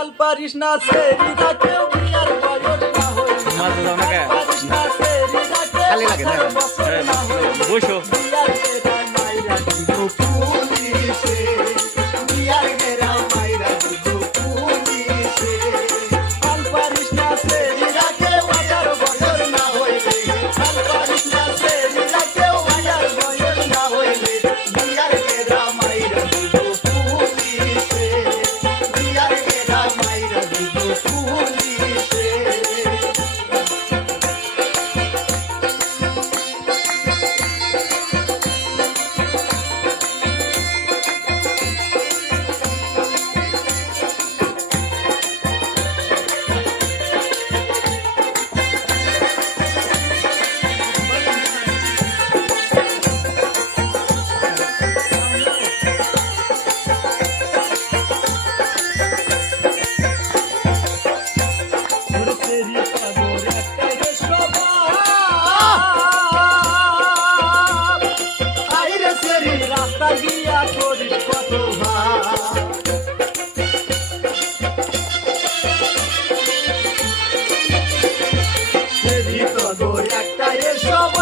হাল পারিস না সেরিরা কেউ বিয়ার বয়স না হইলে মাঝে যাও না কে পারিস না সেরিরা কেউ খালি লাগে না বসো বিয়ার কেরা মাইরা দিব পুলিশে বিয়ার কেরা মাইরা দিব পুলিশে হাল পারিস না সেরিরা কেউ 18 বছর না হইলে হাল পারিস না সেরিরা কেউ বিয়ার বয়স না হইলে বিয়ার কেরা মাইরা দিব পুলিশে বিয়ার কেরা মাইরা দিব পুলিশে গিয়া করিস কত একটা এসব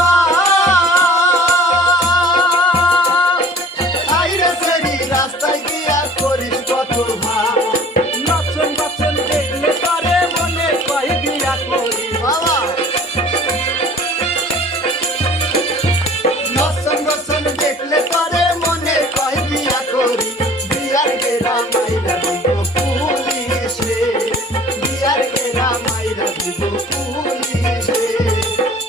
আইরে সেরি রাস্তায় গিয়া করিস কত লক্ষণ লক্ষণ দেখলে পারে মনে কয় বিয়া করি বাবা লক্ষণ লক্ষণ দেখলে পারে মনে কয় বিয়া করি বিয়ার গেরা মাইরা দিব পুলিশে বিয়ার গেরা মাইরা দিব পুলিশে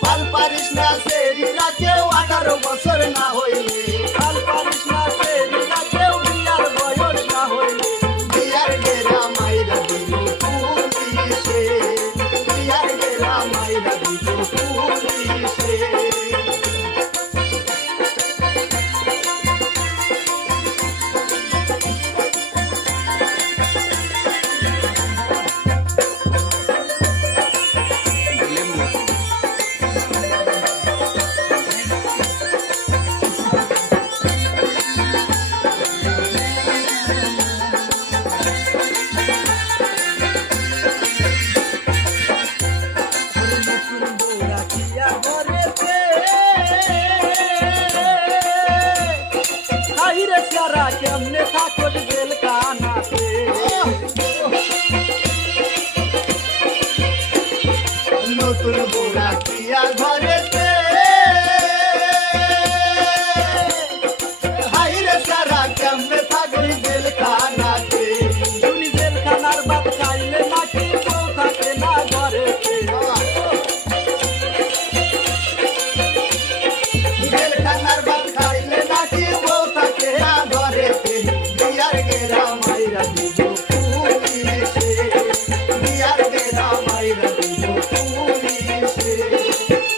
হাল পারিস না সেরিরা কেউ 18 বছর না হইলে হাল পারিস না সেরিরা কেউ বিয়ার বয়স না হইলে বিয়ার গেরা মাইরা দিব পুলিশে বিয়ার গেরা মাইরা দিব পুলিশে কেমনে থাকত গেল কানাতে নতুন বউরা কিয়া ঘরেতে হাইরে সারা কেমনে থাকলি গেল কানাতে শুনি জেল খানার বাদ খাইলে নাকি বউ থাকে না ঘরেতে জেল খানার বাদ খাইলে নাকি বউ থাকে না ঘরেতে বিয়ার গেরা মাইরা দিব পুলিশে বিয়ার গেরা মাইরা দিব পুলিশে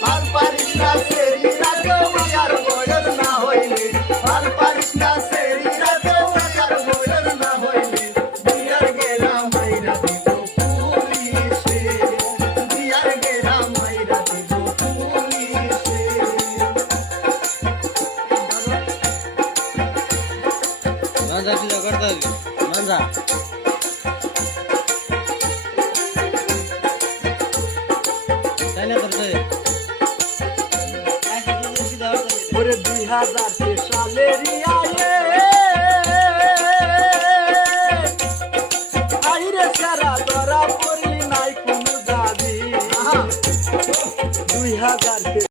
হাল পারিস না সেরিরা কেউ বিয়ার বয়স না হইলে হাল পারিস না সেরিরা কেউ বিয়ার বয়স না হইলে বিয়ার গেরা মাইরা দিব পুলিশে বিয়ার গেরা মাইরা দিব পুলিশে মানজা কি করতে হবে মানজা তাইলে করতে ওরে 2000 সালেরই আয়ে আইরে সারা ধরা পড়লি নাই কোনো দাবি 2000